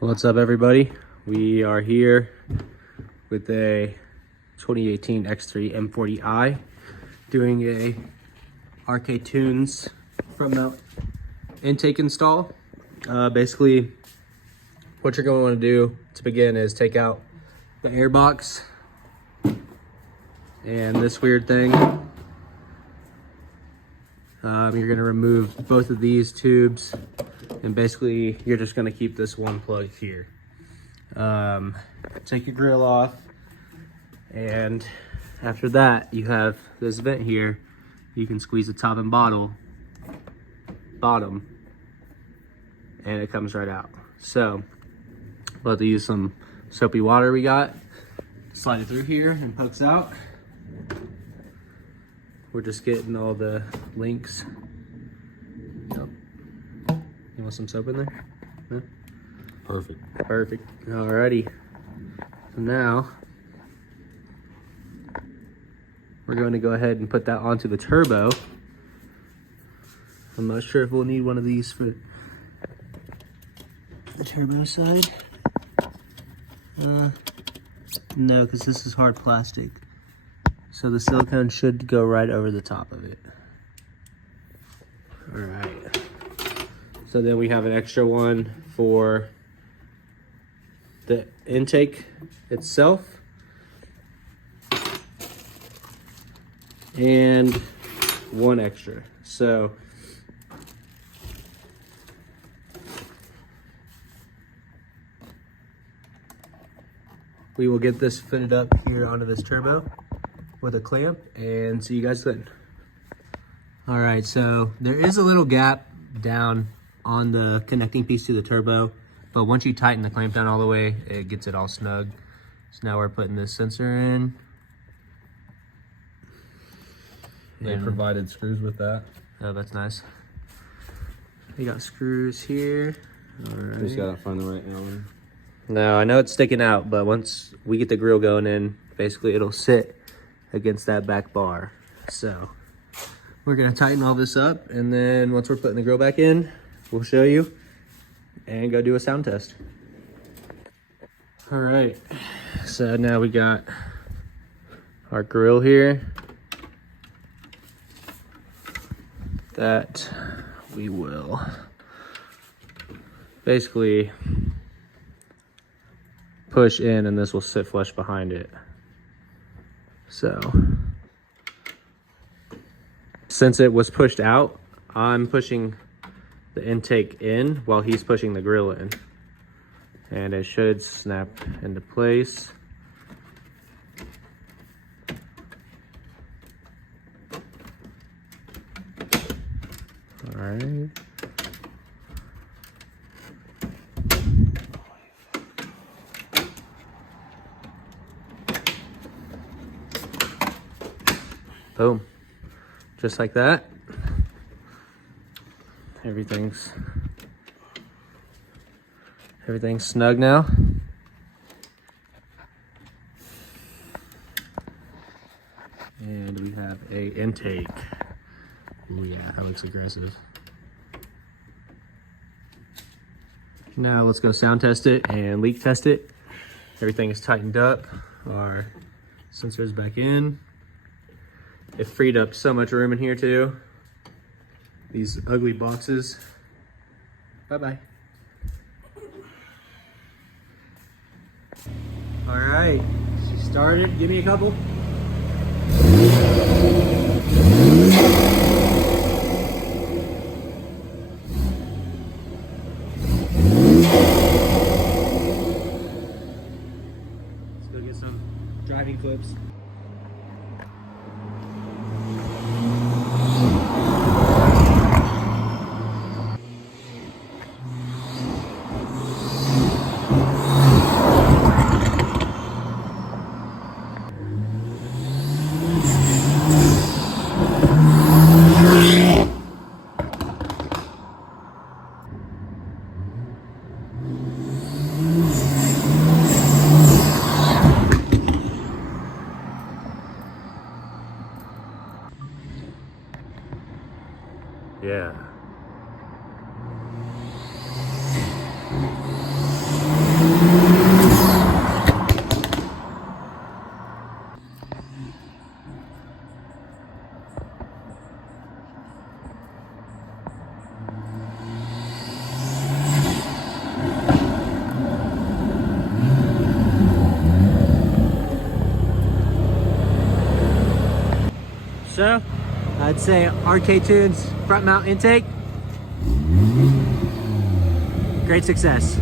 What's up, everybody? We are here with a 2018 X3 M40i doing a RK Tunes front mount intake install. Basically, what you're going to want to do to begin is take out the air box and this weird thing. You're going to remove both of these tubes, and basically you're just going to keep this one plug here. Take your grill off, and after that you have this vent here. You can squeeze the top and bottom, and it comes right out. So we'll have to use some soapy water we got, slide it through here and pokes out. We're just getting all the links. Yep. You want some soap in there? Yeah. Perfect. Alrighty. So now we're going to go ahead and put that onto the turbo. I'm not sure if we'll need one of these for the turbo side. No, because this is hard plastic. So the silicone should go right over the top of it. All right. So then we have an extra one for the intake itself. And one extra. So we will get this fitted up here onto this turbo with a clamp and see you guys then. All right, so there is a little gap down on the connecting piece to the turbo, but once you tighten the clamp down all the way, it gets it all snug. So now we're putting this sensor in. They provided screws with that. Oh, that's nice. We got screws here. All right. Just gotta find the right Allen. Now, I know it's sticking out, but once we get the grill going in, basically it'll sit against that back bar. So we're gonna tighten all this up, and then once we're putting the grill back in, we'll show you and go do a sound test. All right, so now we got our grill here that we will basically push in, and this will sit flush behind it. So since it was pushed out, I'm pushing the intake in while he's pushing the grill in, and it should snap into place. All right. Boom. Just like that. Everything's snug now. And we have a intake. Oh yeah, that looks aggressive. Now let's go sound test it and leak test it. Everything is tightened up. Our sensor's back in. It freed up so much room in here too. These ugly boxes. Bye-bye. All right, she started. Give me a couple. Let's go get some driving clips. So, I'd say RK Tunes front mount intake. Great success.